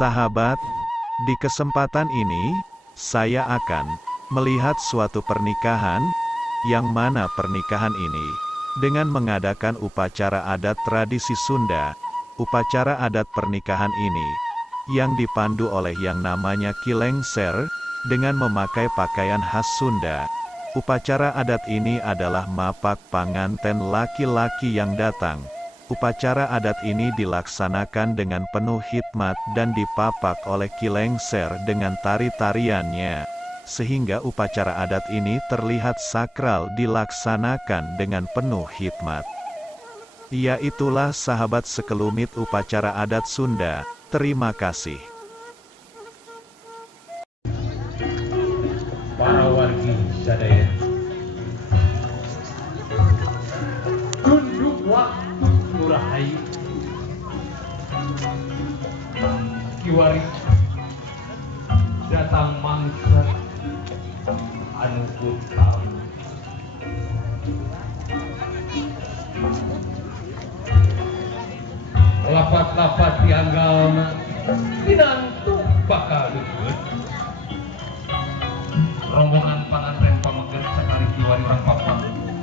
Sahabat, di kesempatan ini, saya akan melihat suatu pernikahan, yang mana pernikahan ini, dengan mengadakan upacara adat tradisi Sunda. Upacara adat pernikahan ini, yang dipandu oleh yang namanya Kilengser, dengan memakai pakaian khas Sunda. Upacara adat ini adalah mapak panganten laki-laki yang datang. Upacara adat ini dilaksanakan dengan penuh hikmat dan dipapak oleh Kilengser dengan tari-tariannya, sehingga upacara adat ini terlihat sakral dilaksanakan dengan penuh hikmat. Iaitulah sahabat sekelumit upacara adat Sunda. Terima kasih. Para wargi sadaya, tunduk waktu nurahayu kiwari datang mangsa anu putam lapat-lapat dianggalna pinantu bakal deket rombongan panganten pameget sakali kiwari urang papak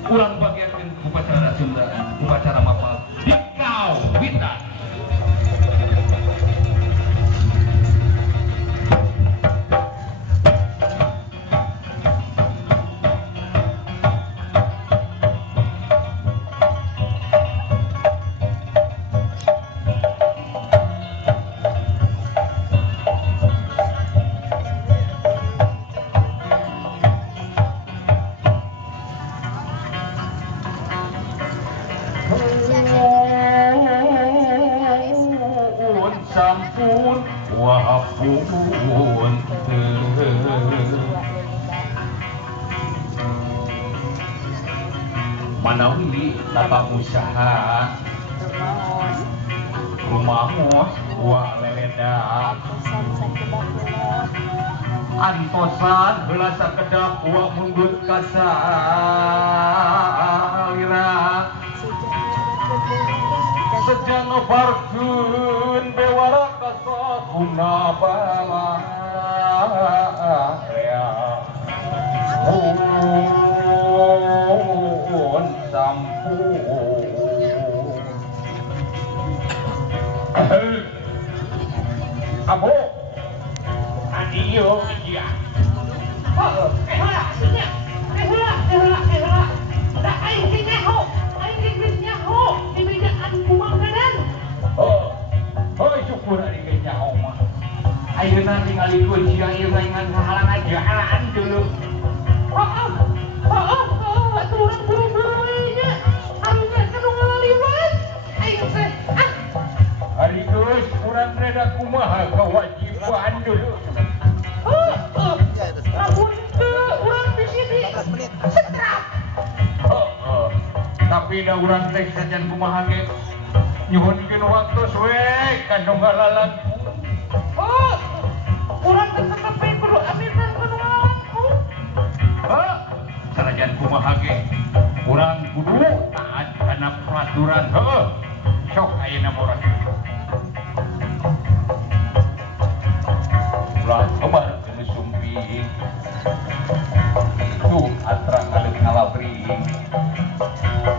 urang bagian upacara Sunda upacara mapal dikau witan sampun wapun manawi tabang usaha rumah mos wa leleda antosan heula sakedap wa mundut kasalira sejang barkeun bewara kasaguna bala pun sampun abo adiyo iya da aing ge nyaho aing ge geus nyaho diberikan kumanganan syukur ari ge nyaho mah ayeuna tingalikeun sia ieu ngan halang ajaan dulu aturan buru-buru nya harusnya kanu ngalaliwat aing teh hari geus urang reda kumaha kewajiban dulu lamun teu urang bisi di setrap tapi da urang teh sajan kumaha ge nyuhunkeun waktos we kanu ngalalanku urang teh tetepi kudu amitan kanu ngalalangku sanajan kumaha ge urang kudu taat kana peraturan heuh sok ayeuna mah urang ulah kembar kene sumping tuh atra ngaleuk ngalabring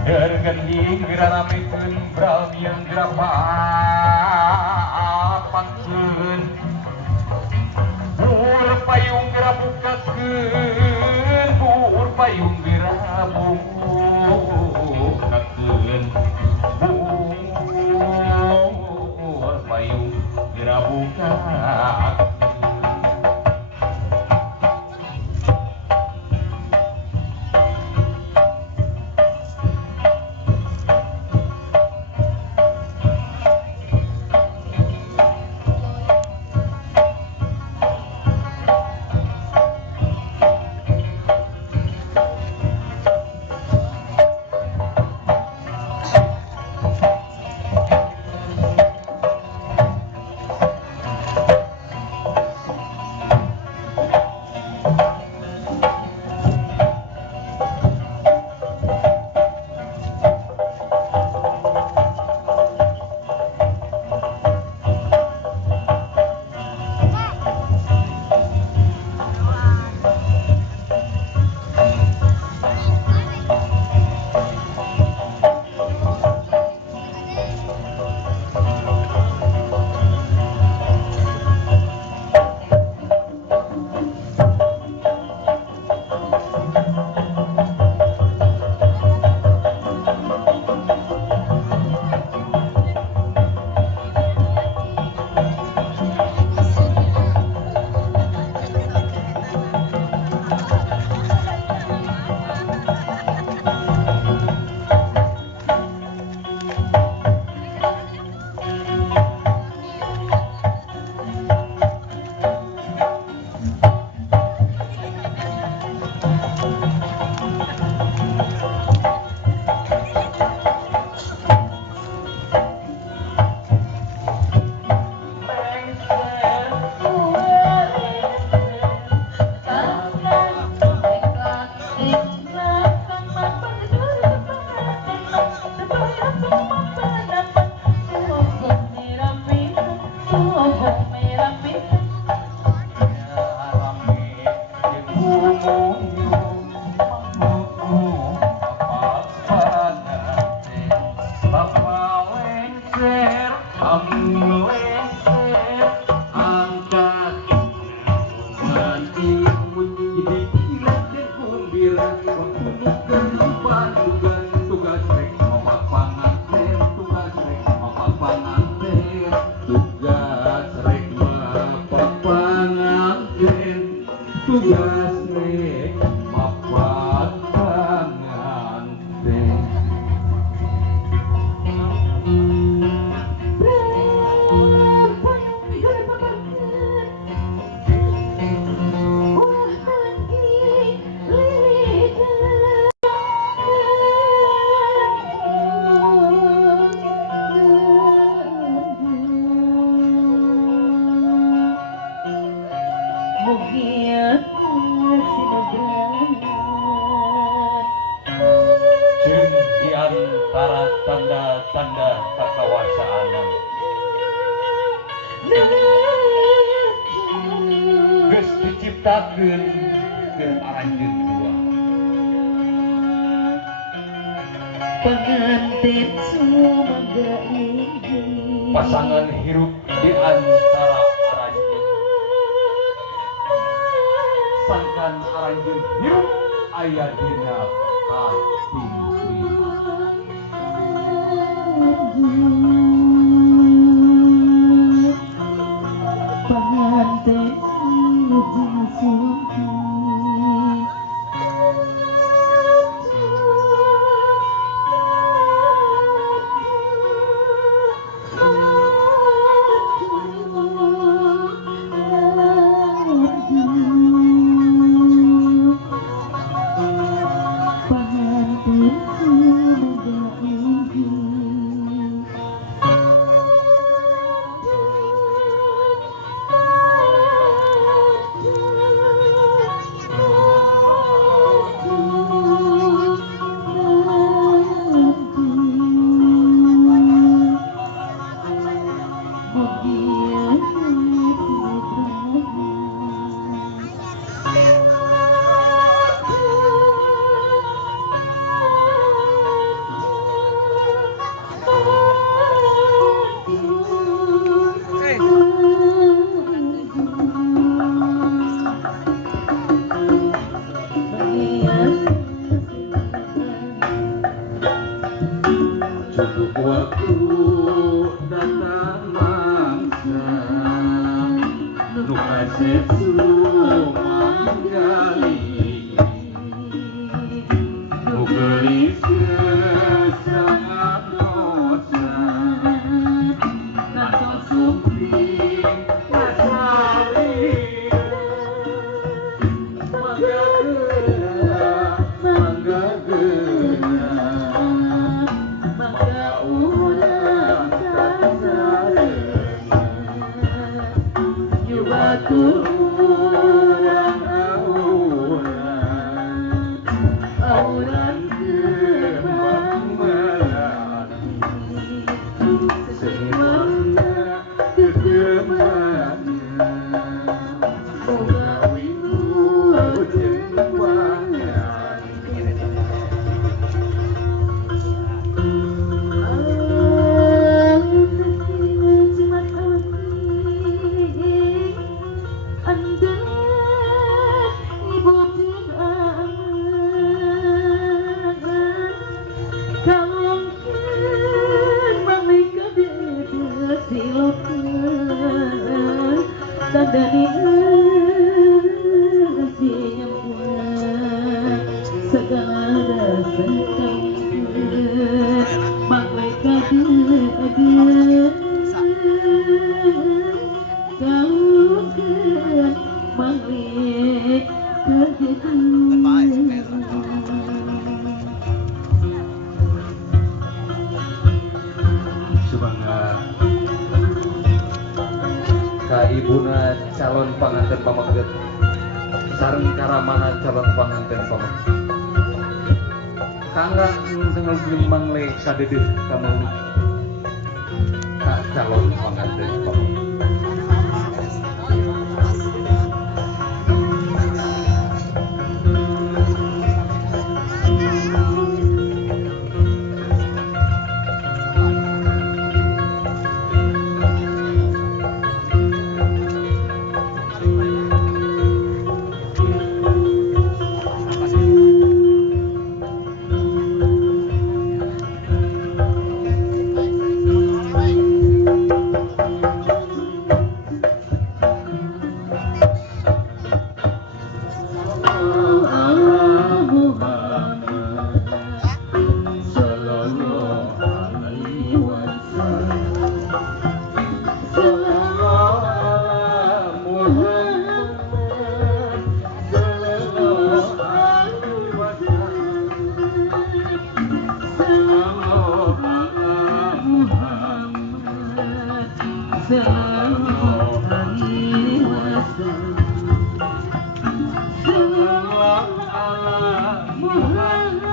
dergending giraramekeun bralmian girapapangkeun buur payung girabukakeun buur payung girabukakeun buur payung girabukakeun antara tanda-tanda kakawasaanan geus diciptakeun ke aranjeun dua pengantin sumaga ini pasangan hirup di antara aranjeun sangkan aranjeun hirup aya dina katimri pengantin ujung sunti cukup waktu datang mangsa nu kasetu manggali nu geulis sangat dosa kantos suping kasari mangga geuna ibuna calon panganten pamangget sareng karamana calon panganten pamangget kangga dengan limbang le kadedeh kamu ka calon panganten pamangget Muhammad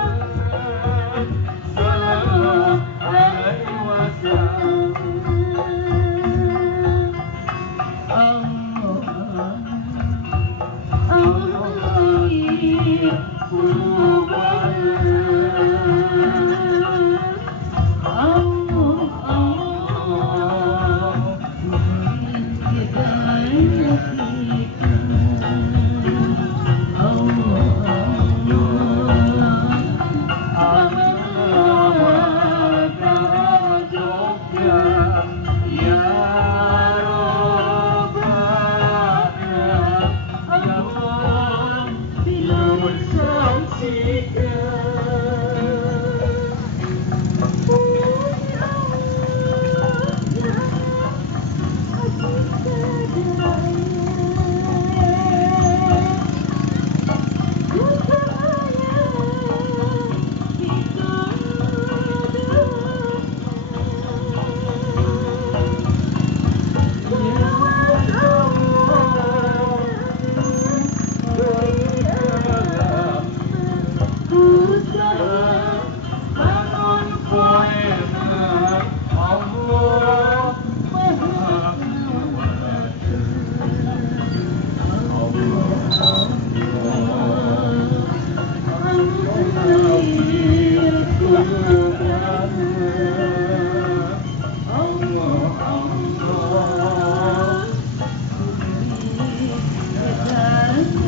Ah.